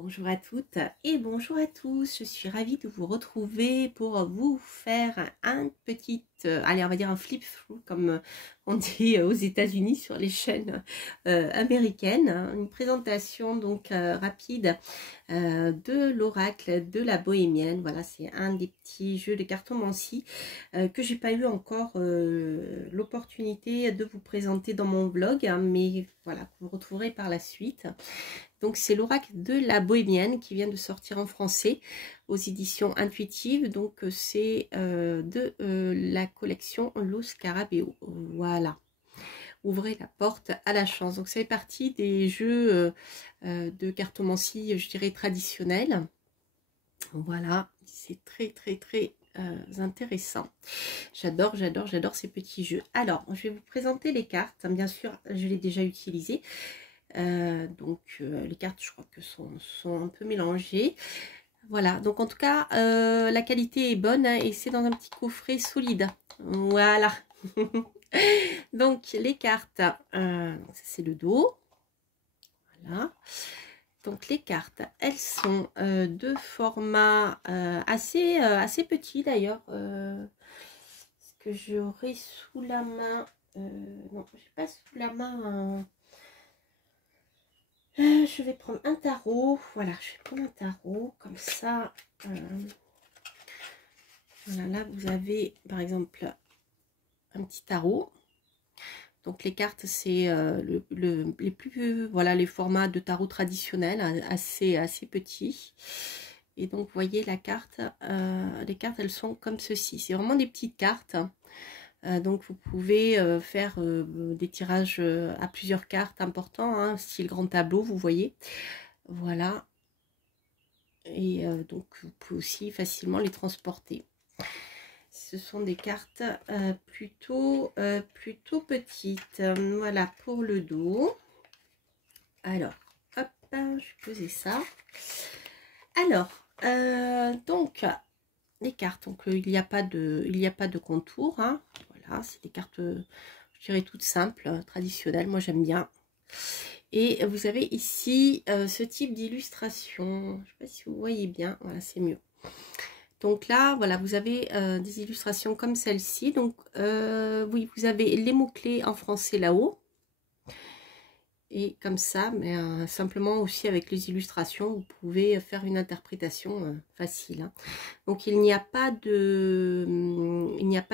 Bonjour à toutes et bonjour à tous, je suis ravie de vous retrouver pour vous faire un petit, allez on va dire un flip-through comme on dit aux États-Unis sur les chaînes américaines, hein, une présentation donc rapide de l'oracle de la bohémienne. Voilà, c'est un des petits jeux de cartomancie que j'ai pas eu encore l'opportunité de vous présenter dans mon vlog, hein, mais voilà, que vous retrouverez par la suite. Donc c'est l'oracle de la bohémienne qui vient de sortir en français aux éditions intuitives. Donc c'est de la collection Los Scarabeo. Voilà. Ouvrez la porte à la chance. Donc c'est partie des jeux de cartomancie, je dirais traditionnels. Voilà, c'est très intéressant. J'adore ces petits jeux. Alors, je vais vous présenter les cartes. Bien sûr, je l'ai déjà utilisé. Les cartes, je crois que sont un peu mélangées. Voilà, donc en tout cas, la qualité est bonne, hein, et c'est dans un petit coffret solide. Voilà. Donc, les cartes, c'est le dos. Voilà. Donc, les cartes, elles sont de format assez petit d'ailleurs. Ce que j'aurai sous la main, non, je n'ai pas sous la main. Je vais prendre un tarot. Voilà, je vais prendre un tarot comme ça. Voilà, là vous avez par exemple un petit tarot. Donc les cartes, c'est les plus, voilà, les formats de tarot traditionnels, assez petits. Et donc vous voyez la carte, les cartes elles sont comme ceci. C'est vraiment des petites cartes. Donc vous pouvez faire des tirages à plusieurs cartes importants, hein, style grand tableau, vous voyez. Voilà. Et donc vous pouvez aussi facilement les transporter. Ce sont des cartes plutôt petites. Voilà pour le dos. Alors, hop, je vais poser ça. Alors, donc les cartes, donc il n'y a pas de contour, hein. Voilà, c'est des cartes, je dirais toutes simples, traditionnelles. Moi j'aime bien. Et vous avez ici ce type d'illustration. Je ne sais pas si vous voyez bien. Voilà, c'est mieux. Donc là, voilà, vous avez des illustrations comme celle-ci. Donc oui, vous avez les mots-clés en français là-haut. Et comme ça, mais simplement aussi avec les illustrations, vous pouvez faire une interprétation facile, hein. Donc il n'y a pas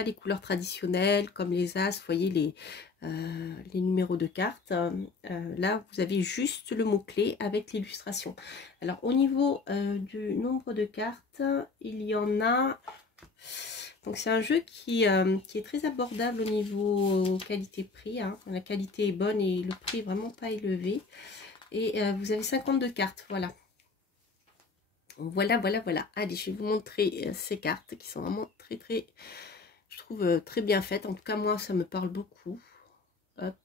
les couleurs traditionnelles comme les as, vous voyez les numéros de cartes. Là, vous avez juste le mot-clé avec l'illustration. Alors au niveau du nombre de cartes, il y en a. Donc c'est un jeu qui est très abordable au niveau qualité-prix, hein. La qualité est bonne et le prix est vraiment pas élevé. Et vous avez 52 cartes, voilà. Voilà. Allez, je vais vous montrer ces cartes qui sont vraiment je trouve très bien faites. En tout cas, moi, ça me parle beaucoup. Hop,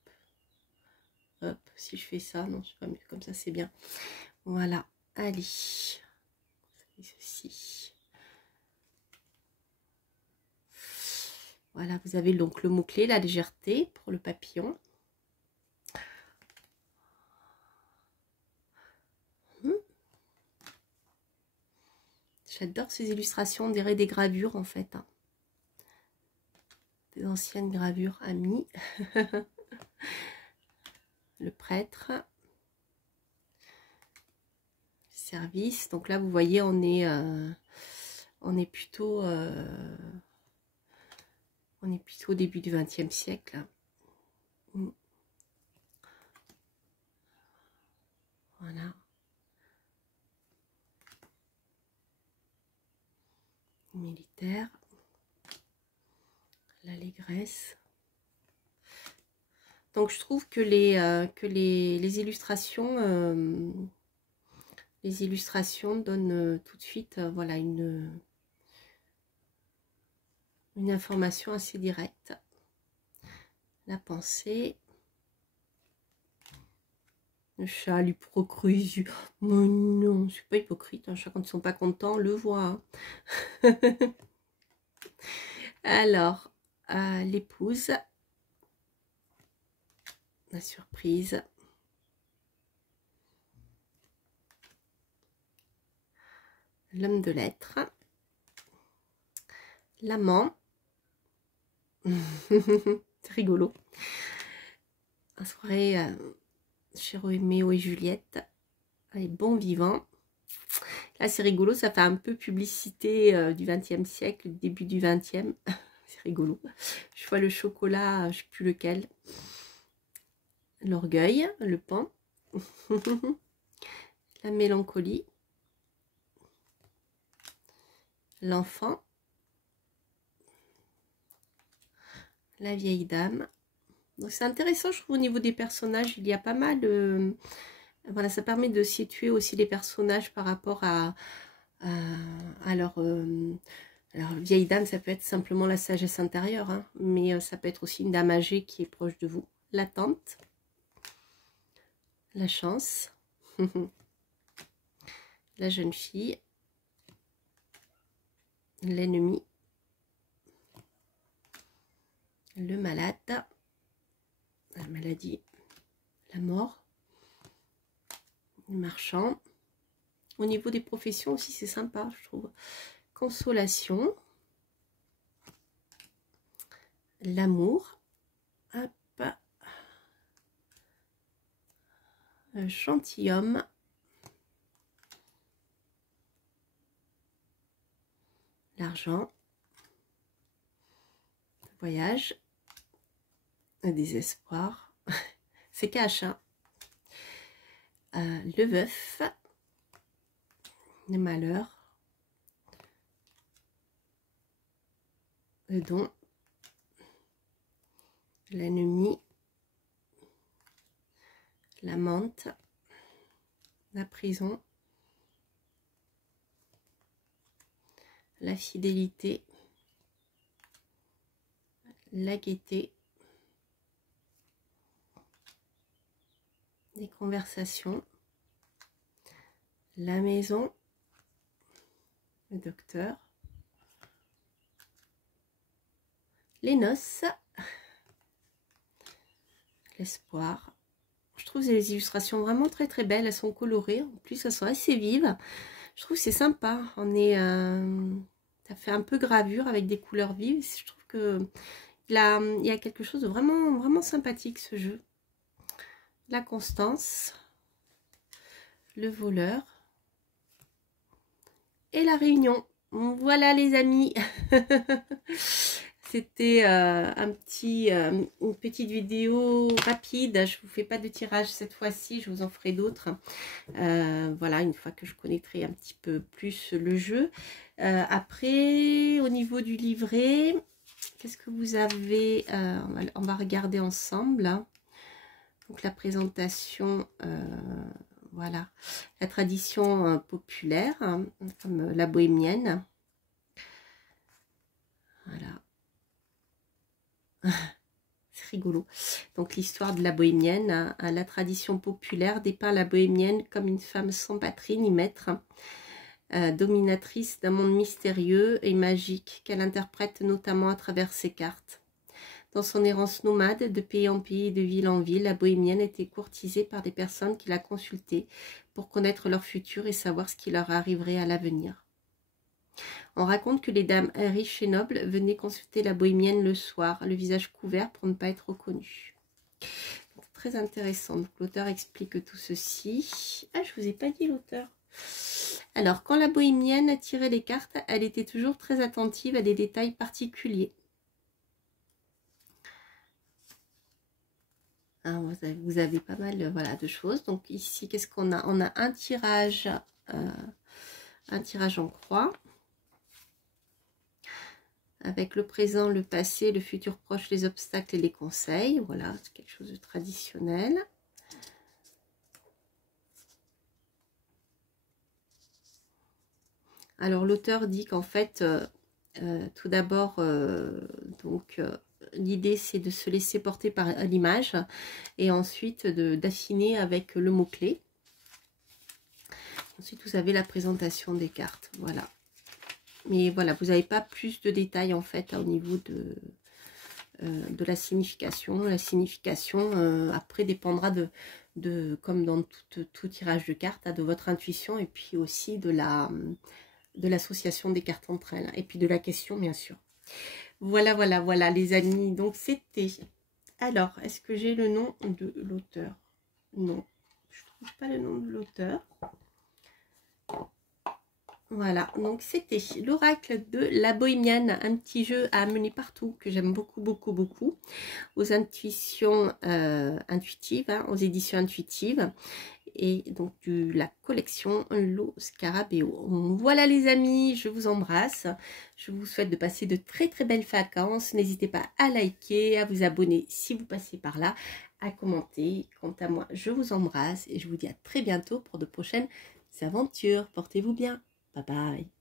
hop, si je fais ça, non, c'est pas mieux, comme ça, c'est bien. Voilà, allez. Ceci. Voilà, vous avez donc le mot-clé, la légèreté pour le papillon. J'adore ces illustrations, on dirait des gravures en fait, hein. Des anciennes gravures amies. Le prêtre. Service. Donc là, vous voyez, on est plutôt au début du XXe siècle. Voilà. Militaire. L'allégresse. Donc je trouve que les illustrations donnent tout de suite voilà une information assez directe. La pensée. Le chat, l'hypocrisie. Mais non, c'est pas hypocrite. Un chat, quand ils sont pas contents, on le voit, hein. Alors, l'épouse. La surprise. l'homme de lettres, l'amant, c'est rigolo, en soirée chez Roméo et Juliette, les bons vivants. Là c'est rigolo, ça fait un peu publicité du 20e siècle, début du 20e, c'est rigolo. Je vois le chocolat, je ne sais plus lequel, l'orgueil, le pan, la mélancolie, l'enfant, la vieille dame. Donc c'est intéressant, je trouve, au niveau des personnages, il y a pas mal voilà, ça permet de situer aussi les personnages par rapport à leur alors vieille dame, ça peut être simplement la sagesse intérieure, hein, mais ça peut être aussi une dame âgée qui est proche de vous. La tante, la chance, la jeune fille, l'ennemi, le malade, la maladie, la mort, le marchand. Au niveau des professions aussi, c'est sympa, je trouve. Consolation, l'amour, hop, gentilhomme, l'argent, le voyage, le désespoir, c'est cash, hein. Le veuf, le malheur, le don, l'ennemi, la menthe, la prison, la fidélité, la gaieté, les conversations, la maison, le docteur, les noces, l'espoir. Je trouve les illustrations vraiment très très belles, elles sont colorées, en plus elles sont assez vives. Je trouve que c'est sympa, on est, ça fait un peu gravure avec des couleurs vives. Je trouve que il y a quelque chose de vraiment, vraiment sympathique ce jeu. La constance, le voleur et la réunion. Voilà les amis. C'était une petite vidéo rapide. Je vous fais pas de tirage cette fois-ci, je vous en ferai d'autres. Voilà, une fois que je connaîtrai un petit peu plus le jeu. Après, au niveau du livret, qu'est-ce que vous avez on va regarder ensemble. Hein. Donc la présentation, voilà, la tradition populaire, hein, comme la bohémienne. Voilà. C'est rigolo. Donc l'histoire de la bohémienne, hein, la tradition populaire dépeint la bohémienne comme une femme sans patrie ni maître, dominatrice d'un monde mystérieux et magique qu'elle interprète notamment à travers ses cartes. Dans son errance nomade de pays en pays et de ville en ville, la bohémienne était courtisée par des personnes qui la consultaient pour connaître leur futur et savoir ce qui leur arriverait à l'avenir. On raconte que les dames riches et nobles venaient consulter la bohémienne le soir, le visage couvert pour ne pas être reconnues. Très intéressant. L'auteur explique tout ceci. Ah, je vous ai pas dit l'auteur. Alors, quand la bohémienne tirait les cartes, elle était toujours très attentive à des détails particuliers. Hein, vous avez pas mal voilà, de choses. Donc ici, qu'est-ce qu'on a? On a un tirage en croix. Avec le présent, le passé, le futur proche, les obstacles et les conseils. Voilà, c'est quelque chose de traditionnel. Alors l'auteur dit qu'en fait, tout d'abord, l'idée c'est de se laisser porter par l'image et ensuite d'affiner avec le mot-clé. Ensuite, vous avez la présentation des cartes. Voilà. Mais voilà, vous n'avez pas plus de détails en fait au niveau de la signification. La signification, après, dépendra comme dans tout tirage de cartes, de votre intuition et puis aussi de de l'association des cartes entre elles. Et puis de la question, bien sûr. Voilà, voilà, voilà, les amis. Donc, c'était... Alors, est-ce que j'ai le nom de l'auteur? Non, je ne trouve pas le nom de l'auteur. Voilà, donc c'était l'oracle de la bohémienne, un petit jeu à amener partout que j'aime beaucoup, beaucoup, beaucoup, aux intuitions intuitives, hein, aux éditions intuitives, et donc de la collection Lo Scarabeo. Voilà les amis, je vous embrasse, je vous souhaite de passer de très très belles vacances, n'hésitez pas à liker, à vous abonner si vous passez par là, à commenter. Quant à moi, je vous embrasse et je vous dis à très bientôt pour de prochaines aventures, portez-vous bien. Bye bye.